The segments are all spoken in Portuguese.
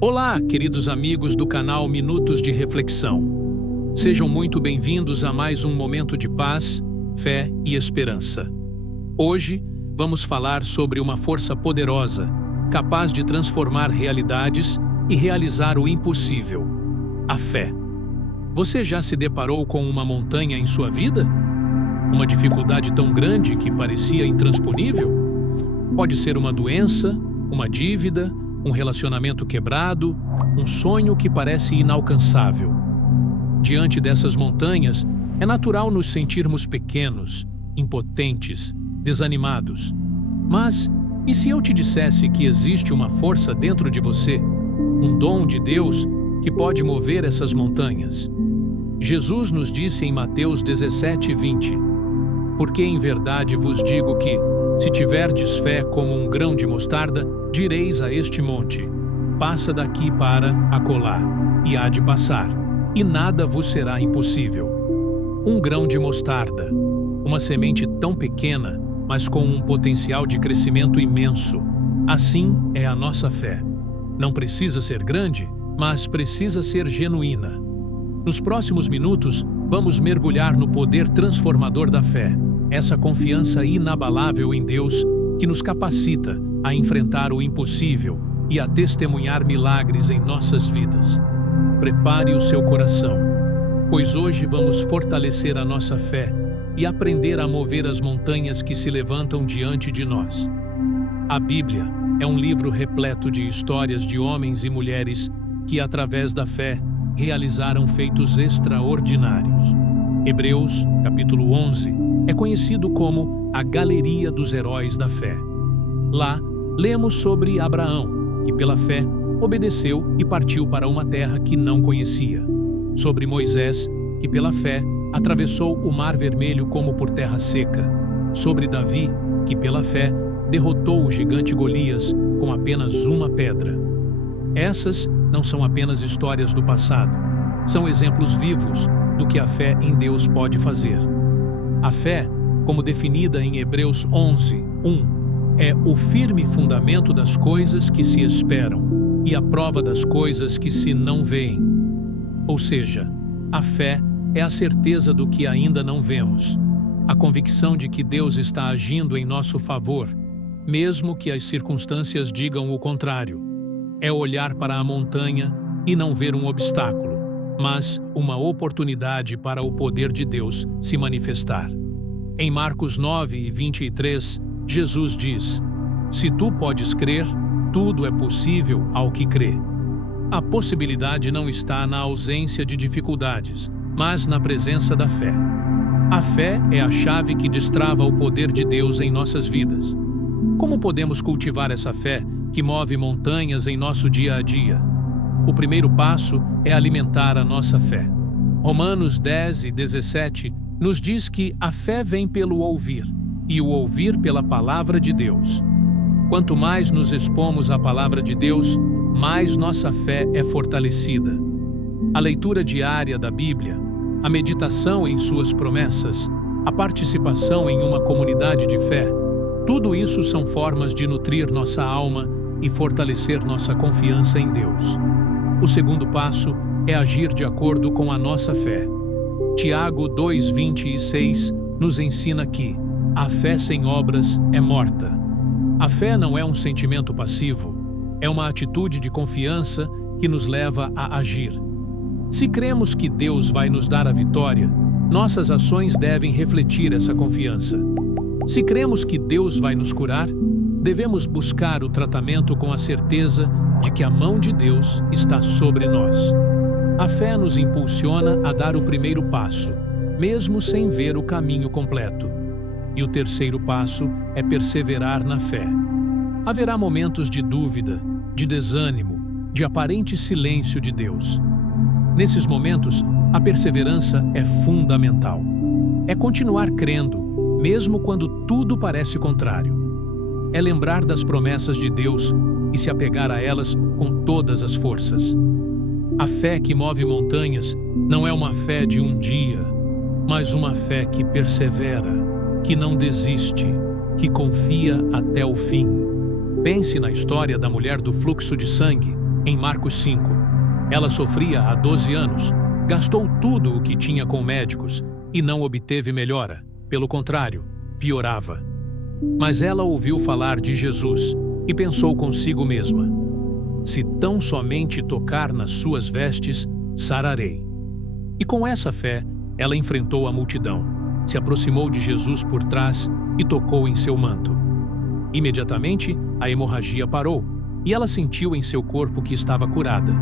Olá, queridos amigos do canal Minutos de Reflexão. Sejam muito bem-vindos a mais um momento de paz, fé e esperança. Hoje, vamos falar sobre uma força poderosa, capaz de transformar realidades e realizar o impossível: a fé. Você já se deparou com uma montanha em sua vida? Uma dificuldade tão grande que parecia intransponível? Pode ser uma doença, uma dívida, um relacionamento quebrado, um sonho que parece inalcançável. Diante dessas montanhas, é natural nos sentirmos pequenos, impotentes, desanimados. Mas, e se eu te dissesse que existe uma força dentro de você, um dom de Deus que pode mover essas montanhas? Jesus nos disse em Mateus 17:20: Porque em verdade vos digo que, se tiverdes fé como um grão de mostarda, direis a este monte: passa daqui para acolá, e há de passar, e nada vos será impossível. Um grão de mostarda, uma semente tão pequena, mas com um potencial de crescimento imenso. Assim é a nossa fé. Não precisa ser grande, mas precisa ser genuína. Nos próximos minutos, vamos mergulhar no poder transformador da fé, essa confiança inabalável em Deus que nos capacita a enfrentar o impossível e a testemunhar milagres em nossas vidas. Prepare o seu coração, pois hoje vamos fortalecer a nossa fé e aprender a mover as montanhas que se levantam diante de nós. A Bíblia é um livro repleto de histórias de homens e mulheres que, através da fé, realizaram feitos extraordinários. Hebreus, capítulo 11, é conhecido como a Galeria dos Heróis da Fé. Lá, lemos sobre Abraão, que pela fé obedeceu e partiu para uma terra que não conhecia. Sobre Moisés, que pela fé atravessou o Mar Vermelho como por terra seca. Sobre Davi, que pela fé derrotou o gigante Golias com apenas uma pedra. Essas não são apenas histórias do passado, são exemplos vivos do que a fé em Deus pode fazer. A fé, como definida em Hebreus 11:1, é o firme fundamento das coisas que se esperam e a prova das coisas que se não veem. Ou seja, a fé é a certeza do que ainda não vemos, a convicção de que Deus está agindo em nosso favor, mesmo que as circunstâncias digam o contrário. É olhar para a montanha e não ver um obstáculo, mas uma oportunidade para o poder de Deus se manifestar. Em Marcos 9:23, Jesus diz: Se tu podes crer, tudo é possível ao que crê. A possibilidade não está na ausência de dificuldades, mas na presença da fé. A fé é a chave que destrava o poder de Deus em nossas vidas. Como podemos cultivar essa fé que move montanhas em nosso dia a dia? O primeiro passo é alimentar a nossa fé. Romanos 10:17 nos diz que a fé vem pelo ouvir, e o ouvir pela palavra de Deus. Quanto mais nos expomos à palavra de Deus, mais nossa fé é fortalecida. A leitura diária da Bíblia, a meditação em suas promessas, a participação em uma comunidade de fé, tudo isso são formas de nutrir nossa alma e fortalecer nossa confiança em Deus. O segundo passo é agir de acordo com a nossa fé. Tiago 2:26 nos ensina que a fé sem obras é morta. A fé não é um sentimento passivo, é uma atitude de confiança que nos leva a agir. Se cremos que Deus vai nos dar a vitória, nossas ações devem refletir essa confiança. Se cremos que Deus vai nos curar, devemos buscar o tratamento com a certeza de que a mão de Deus está sobre nós. A fé nos impulsiona a dar o primeiro passo, mesmo sem ver o caminho completo. E o terceiro passo é perseverar na fé. Haverá momentos de dúvida, de desânimo, de aparente silêncio de Deus. Nesses momentos, a perseverança é fundamental. É continuar crendo, mesmo quando tudo parece contrário. É lembrar das promessas de Deus e se apegar a elas com todas as forças. A fé que move montanhas não é uma fé de um dia, mas uma fé que persevera, que não desiste, que confia até o fim. Pense na história da mulher do fluxo de sangue, Em Marcos 5, ela sofria há 12 anos, gastou tudo o que tinha com médicos e não obteve melhora. Pelo contrário, piorava. Mas ela ouviu falar de Jesus e pensou consigo mesma: se tão somente tocar nas suas vestes, sararei. E com essa fé, ela enfrentou a multidão, se aproximou de Jesus por trás e tocou em seu manto. Imediatamente, a hemorragia parou e ela sentiu em seu corpo que estava curada.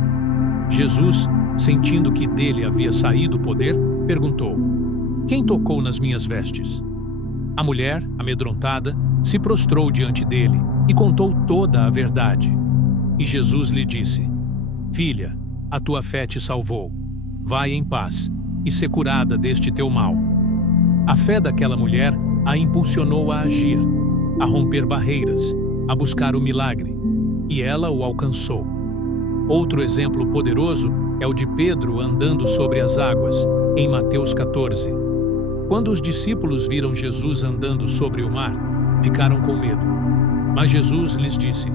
Jesus, sentindo que dele havia saído o poder, perguntou: quem tocou nas minhas vestes? A mulher, amedrontada, se prostrou diante dele e contou toda a verdade. E Jesus lhe disse: filha, a tua fé te salvou. Vai em paz e ser curada deste teu mal. A fé daquela mulher a impulsionou a agir, a romper barreiras, a buscar o milagre, e ela o alcançou. Outro exemplo poderoso é o de Pedro andando sobre as águas, em Mateus 14. Quando os discípulos viram Jesus andando sobre o mar, ficaram com medo. Mas Jesus lhes disse: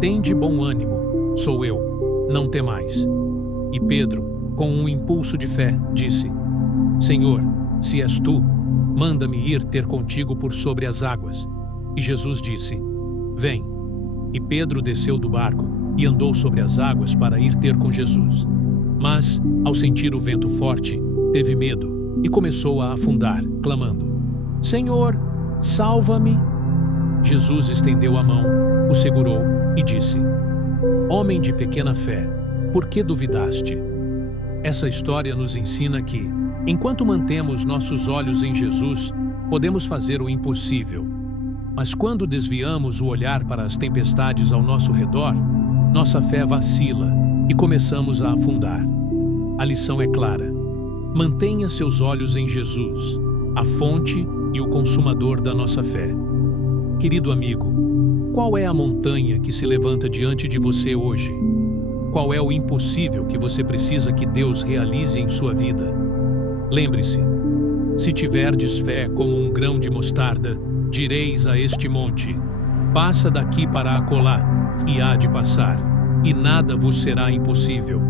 tende bom ânimo, sou eu, não temais. E Pedro, com um impulso de fé, disse: Senhor, se és tu, manda-me ir ter contigo por sobre as águas. E Jesus disse: vem. E Pedro desceu do barco e andou sobre as águas para ir ter com Jesus. Mas, ao sentir o vento forte, teve medo e começou a afundar, clamando: Senhor, salva-me! Jesus estendeu a mão, o segurou e disse: homem de pequena fé, por que duvidaste? Essa história nos ensina que, enquanto mantemos nossos olhos em Jesus, podemos fazer o impossível. Mas quando desviamos o olhar para as tempestades ao nosso redor, nossa fé vacila e começamos a afundar. A lição é clara: mantenha seus olhos em Jesus, a fonte e o consumador da nossa fé. Querido amigo, qual é a montanha que se levanta diante de você hoje? Qual é o impossível que você precisa que Deus realize em sua vida? Lembre-se, se tiverdes fé como um grão de mostarda, direis a este monte: passa daqui para acolá, e há de passar, e nada vos será impossível.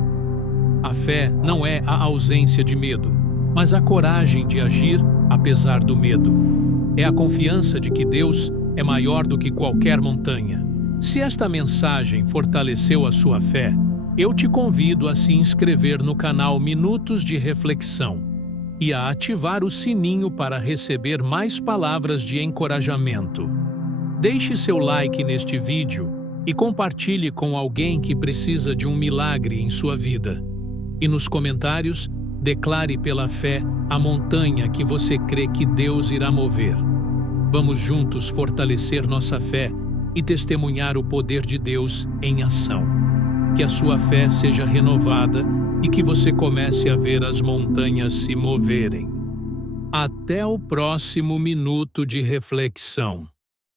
A fé não é a ausência de medo, mas a coragem de agir apesar do medo. É a confiança de que Deus é maior do que qualquer montanha. Se esta mensagem fortaleceu a sua fé, eu te convido a se inscrever no canal Minutos de Reflexão e a ativar o sininho para receber mais palavras de encorajamento. Deixe seu like neste vídeo e compartilhe com alguém que precisa de um milagre em sua vida. E nos comentários, declare pela fé a montanha que você crê que Deus irá mover. Vamos juntos fortalecer nossa fé e testemunhar o poder de Deus em ação. Que a sua fé seja renovada e que você comece a ver as montanhas se moverem. Até o próximo Minuto de Reflexão.